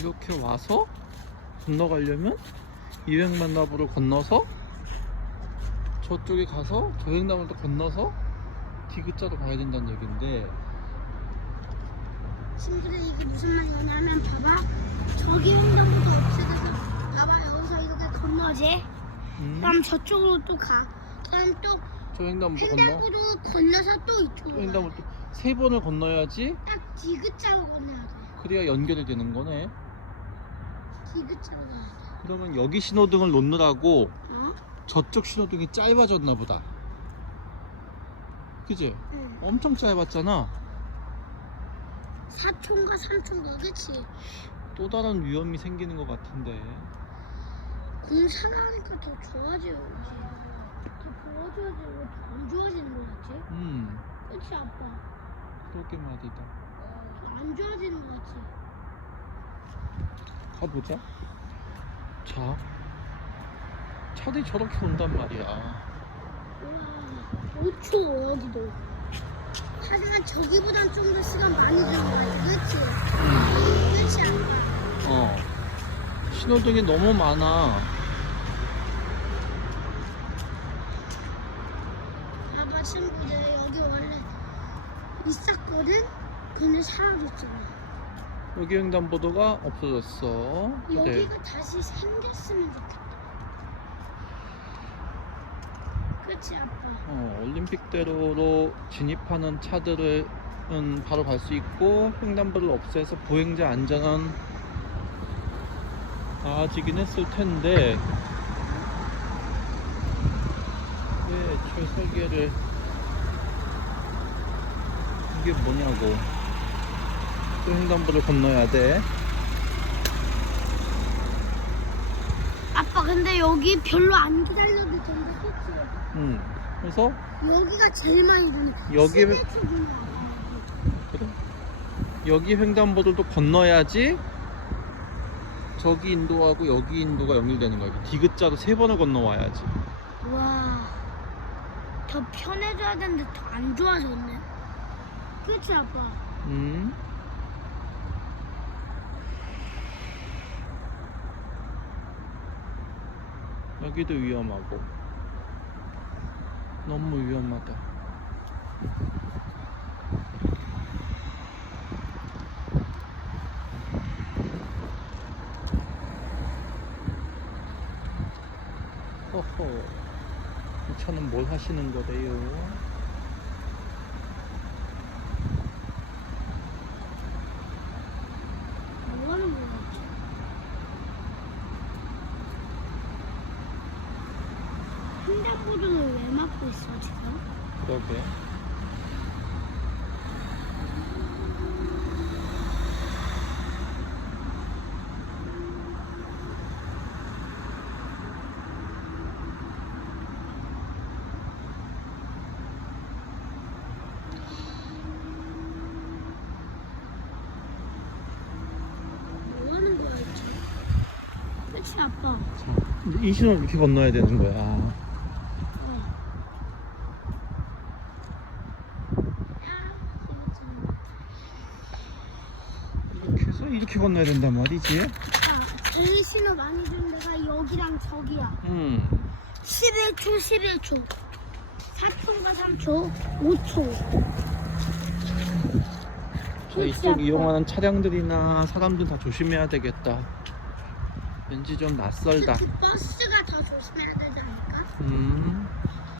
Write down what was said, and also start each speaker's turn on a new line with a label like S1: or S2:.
S1: 이렇게 와서 건너가려면 이횡만나부를 건너서 저쪽에 가서 저횡나무를 또 건너서 디귿자로 가야 된다는 얘긴데
S2: 친구들 이게 무슨 말이냐면 봐봐. 저기 횡단보도 없애서 봐봐. 여기서 이렇게 건너지.
S1: 음?
S2: 그럼 저쪽으로 또가. 그럼 또
S1: 저횡나무도 건너.
S2: 횡단보도 건너서 또 이쪽으로
S1: 횡단무 또세 번을 건너야지
S2: 가. 딱 디귿자로 건너야 돼.
S1: 그래야 연결이 되는 거네 그러면 여기 신호등을 놓느라고
S2: 어?
S1: 저쪽 신호등이 짧아졌나 보다. 그지?
S2: 응
S1: 엄청 짧았잖아.
S2: 4초인가 3초인가 그치?
S1: 또 다른 위험이 생기는 것 같은데.
S2: 공사하니까 더 좋아져야지 더 좋아져야지 왜더안 좋아지는 거 같지?
S1: 음.
S2: 그치 아빠?
S1: 그러게 말이다.
S2: 더안 좋아지는 거 같지?
S1: 가보자? 자 차들이 저렇게 온단 말이야.
S2: 와 5초 여기도 하지만 저기보단 좀 더 시간 많이 드는 거야? 그치? 그치 아빠
S1: 어. 신호등이 너무 많아.
S2: 봐봐 친구들 여기 원래 있었거든? 근데 사라졌잖아
S1: 여기 횡단보도가 없어졌어. 그래
S2: 여기가 다시 생겼으면 좋겠다. 그치 아빠.
S1: 어, 올림픽대로로 진입하는 차들은 바로 갈 수 있고 횡단보도를 없애서 보행자 안전은 나아지긴 했을 텐데 왜 애초에 설계를 이게 뭐냐고 또 횡단보도를 건너야 돼
S2: 아빠 근데 여기 별로 안 기다려도 된다 그치?
S1: 음. 그래서
S2: 여기가 제일 많이 주네
S1: 여기-
S2: 11초 주네
S1: 그래. 여기 횡단보도도 건너야지 저기 인도하고 여기 인도가 연결되는 거야. 디귿자로 세 번을 건너와야지.
S2: 와더 편해져야 되는데 더 안 좋아졌네 그치 아빠?
S1: 음. 여기도 위험하고 너무 위험하다. 허허, 이 차는 뭘 하시는 거래요?
S2: 뭐 하는 거야? 횡단보도는 왜 막고 있어 지금?
S1: 그러게.
S2: 뭐 하는 거야 지금? 그치 아빠?
S1: 자, 이제 이 신호를 이렇게 건너야 되는 거야.
S2: 어.
S1: 이렇게 건너야 된단 말이지.
S2: 아, 제일 신호 많이 준 데가 여기랑 저기야.
S1: 음.
S2: 11초, 11초. 4초인가 3초, 5초.
S1: 자, 이쪽 이용하는 차량들이나 사람들 다 조심해야 되겠다. 왠지 좀 낯설다.
S2: 특히 버스가 더 조심해야 되지 않을까?
S1: 음.